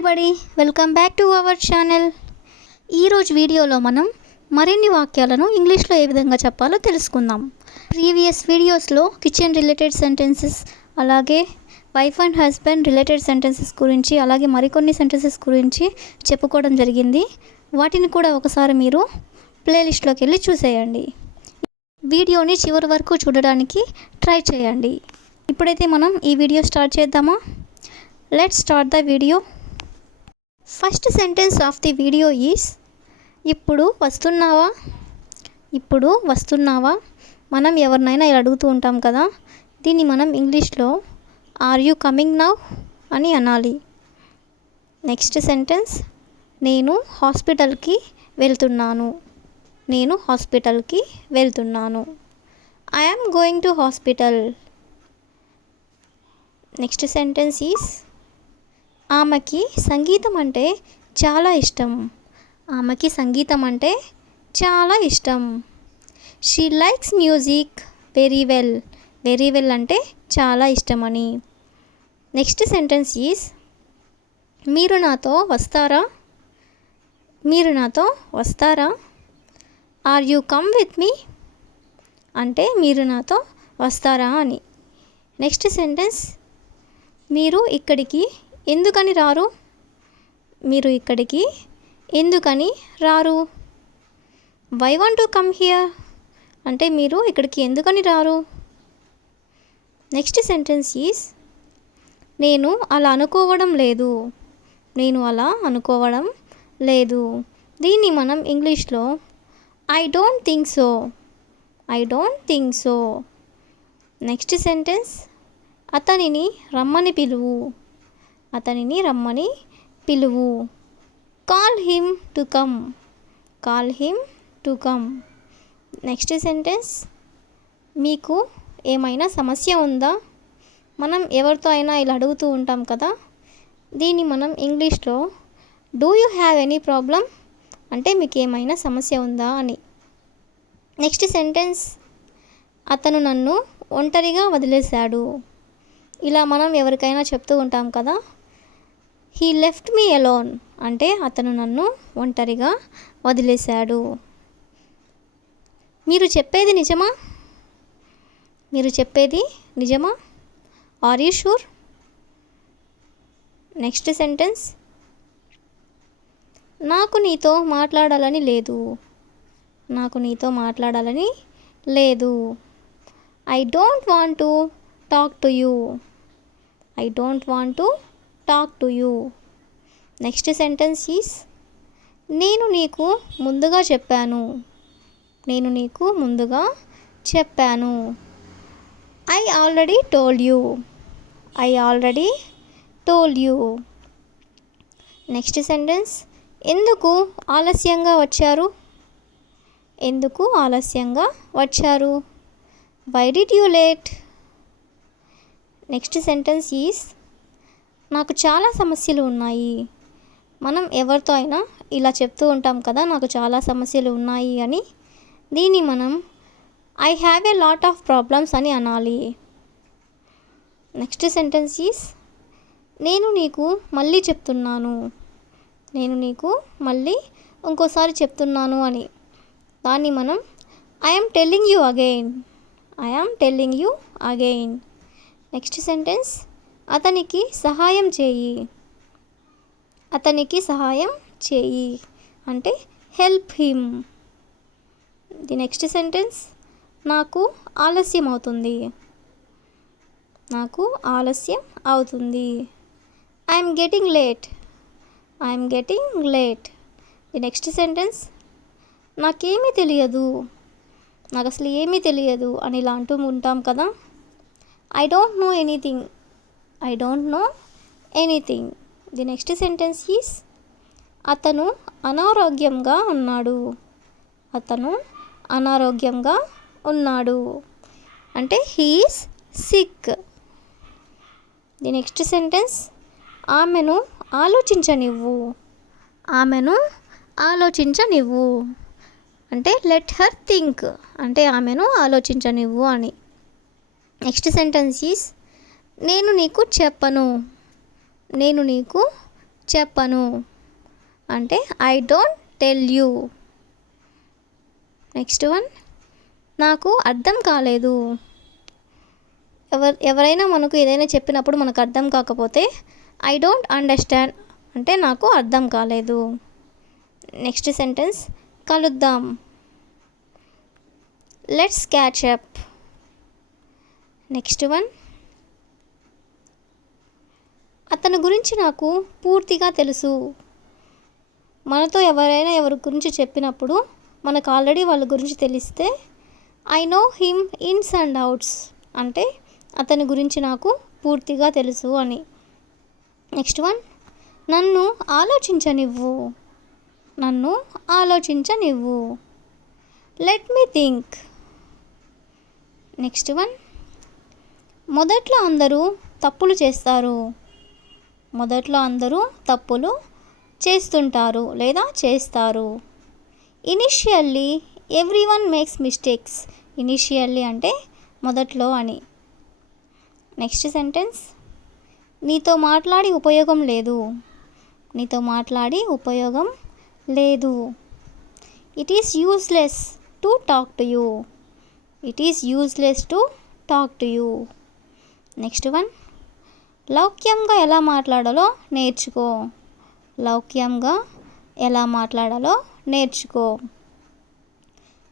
Everybody, welcome back to our channel. ఈరోజు వీడియోలో మనం మరిన్ని వాక్యాలను ఇంగ్లీష్లో ఏ విధంగా చెప్పాలో తెలుసుకుందాం. ప్రీవియస్ వీడియోస్లో కిచెన్ రిలేటెడ్ సెంటెన్సెస్, అలాగే wife and husband related sentences గురించి, అలాగే మరికొన్ని సెంటెన్సెస్ గురించి చెప్పుకోవడం జరిగింది. వాటిని కూడా ఒకసారి మీరు ప్లేలిస్ట్లోకి వెళ్ళి చూసేయండి. వీడియోని చివరి వరకు చూడడానికి ట్రై చేయండి. ఇప్పుడైతే మనం ఈ వీడియో స్టార్ట్ చేద్దామా? Let's start the video. First sentence of the video is ఇప్పుడు వస్తున్నావా. మనం ఎవరినైనా ఇలా అడుగుతూ ఉంటాం కదా, దీన్ని మనం ఇంగ్లీష్లో ఆర్ యూ కమింగ్ నౌ అని అనాలి. నెక్స్ట్ సెంటెన్స్, నేను హాస్పిటల్కి వెళ్తున్నాను. I am going to hospital. Next sentence is ఆమెకి సంగీతం అంటే చాలా ఇష్టం. She likes music very well అంటే చాలా ఇష్టమని. నెక్స్ట్ సెంటెన్స్ ఈస్ మీరు నాతో వస్తారా. Are you come with me అంటే మీరు నాతో వస్తారా అని. నెక్స్ట్ సెంటెన్స్, మీరు ఇక్కడికి ఎందుకని రారు. Why want to come here అంటే మీరు ఇక్కడికి ఎందుకని రారు. నెక్స్ట్ సెంటెన్స్ ఈస్ నేను అలా అనుకోవడం లేదు. దీన్ని మనం ఇంగ్లీష్లో I don't think so. Next sentence, అతనిని రమ్మని పిలువు. Call him to come. Next sentence, మీకు ఏమైనా సమస్య ఉందా. మనం ఎవరితో అయినా ఇలా అడుగుతూ ఉంటాం కదా, దీన్ని మనం ఇంగ్లీష్లో do you have any problem అంటే మీకు ఏమైనా సమస్య ఉందా అని. నెక్స్ట్ సెంటెన్స్, అతను నన్ను ఒంటరిగా వదిలేశాడు. ఇలా మనం ఎవరికైనా చెప్తూ ఉంటాం కదా, హీ లెఫ్ట్ మీ అలోన్ అంటే అతను నన్ను ఒంటరిగా వదిలేశాడు. మీరు చెప్పేది నిజమా. Are you sure. Next sentence, నాకు నీతో మాట్లాడాలని లేదు. I don't want to talk to you. Next sentence is నేను నీకు ముందుగా చెప్పాను. I already told you. Next sentence, ఎందుకు ఆలస్యంగా వచ్చారు. Why did you late. Next sentence is నాకు చాలా సమస్యలు ఉన్నాయి. మనం ఎవరితో అయినా ఇలా చెప్తూ ఉంటాం కదా, నాకు చాలా సమస్యలు ఉన్నాయి అని. దీన్ని మనం I have a lot of problems అని అనాలి. నెక్స్ట్ సెంటెన్స్ ఈస్ నేను నీకు మళ్ళీ ఇంకోసారి చెప్తున్నాను అని. దాన్ని మనం I am telling you again. Next sentence, అతనికి సహాయం చేయి అంటే help him. The next sentence, నాకు ఆలస్యం అవుతుంది. I'm getting late. The next sentence, నాకు అసలు ఏమీ తెలియదు అని ఇలా అంటూ ఉంటాం కదా, I don't know anything. The next sentence is అతను అనారోగ్యంగా ఉన్నాడు అంటే he is sick. The next sentence, ఆమెను ఆలోచించనివ్వు అంటే లెట్ హర్ థింక్ అంటే ఆమెను ఆలోచించనివ్వు అని. నెక్స్ట్ సెంటెన్స్ ఈస్ నేను నీకు చెప్పను అంటే I don't tell you. Next one, నాకు అర్థం కాలేదు. ఎవరైనా మనకు ఏదైనా చెప్పినప్పుడు మనకు అర్థం కాకపోతే ఐ డోంట్ అండర్స్టాండ్ అంటే నాకు అర్థం కాలేదు. నెక్స్ట్ సెంటెన్స్, కలుద్దాం. Let's catch up. Next one, అతని గురించి నాకు పూర్తిగా తెలుసు. మనతో ఎవరైనా ఎవరి గురించి చెప్పినప్పుడు మనకు ఆల్రెడీ వాళ్ళ గురించి తెలిస్తే ఐ నో హిమ్ ఇన్స్ అండ్ అవుట్స్ అంటే అతని గురించి నాకు పూర్తిగా తెలుసు అని. నెక్స్ట్ వన్, నన్ను ఆలోచించనివ్వు. నన్ను ఆలోచించనివ్వు. Let me think. Next one, మొదట్లో అందరూ తప్పులు చేస్తారు. మొదట్లో అందరూ తప్పులు చేస్తుంటారు లేదా చేస్తారు. Initially every one makes mistakes. Initially అంటే మొదట్లో అని. నెక్స్ట్ సెంటెన్స్, నీతో మాట్లాడి ఉపయోగం లేదు. నీతో మాట్లాడి ఉపయోగం లేదు. It is useless to talk to you. It is useless to talk to you. Next one, లౌక్యంగా ఎలా మాట్లాడాలో నేర్చుకో. లౌక్యంగా ఎలా మాట్లాడాలో నేర్చుకో.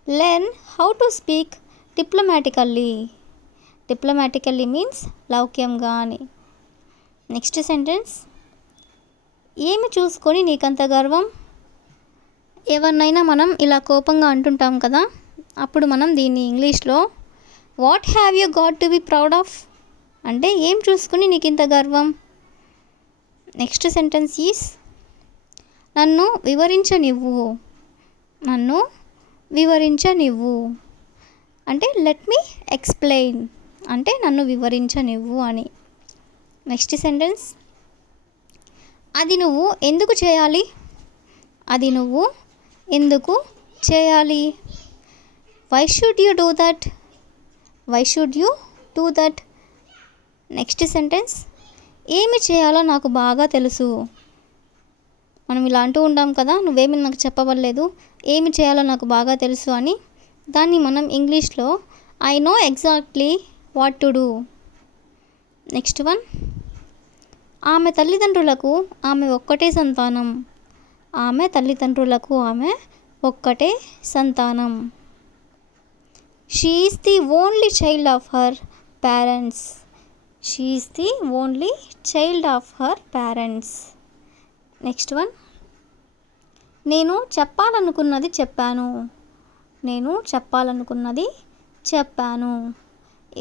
Learn how to speak diplomatically. Diplomatically means లౌక్యంగా అని. నెక్స్ట్ సెంటెన్స్, ఏమి చూసుకొని నీకంత గర్వం. ఎవరినైనా మనం ఇలా కోపంగా అంటుంటాం కదా, అప్పుడు మనం దీన్ని ఇంగ్లీష్లో what have you got to be proud of అంటే ఏం చూసుకుని నీకు ఇంత గర్వం. నెక్స్ట్ సెంటెన్స్ ఈస్ నన్ను వివరించనివ్వు. నన్ను వివరించనివ్వు అంటే లెట్ మీ ఎక్స్ప్లెయిన్ అంటే నన్ను వివరించనివ్వు అని. నెక్స్ట్ సెంటెన్స్, అది నువ్వు ఎందుకు చేయాలి. అది నువ్వు ఎందుకు చేయాలి. Why should you do that. Why should you do that. Next sentence, ఏమి చేయాలో నాకు బాగా తెలుసు. మనం ఇలా అంటూ ఉంటాం కదా, నువ్వేమి నాకు చెప్పవలేదు, ఏమి చేయాలో నాకు బాగా తెలుసు అని. దాన్ని మనం ఇంగ్లీష్లో I know exactly what to do. Next one, ఆమె తల్లిదండ్రులకు ఆమె ఒక్కటే సంతానం. ఆమె తల్లిదండ్రులకు ఆమె ఒక్కటే సంతానం. She is the only child of her parents. She is the only child of her parents. Next one, నేను చెప్పాలనుకున్నది చెప్పాను. నేను చెప్పాలనుకున్నది చెప్పాను.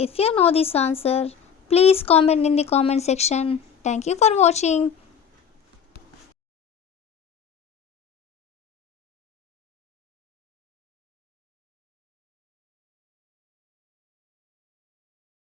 If you know this answer, please comment in the comment section. Thank you for watching.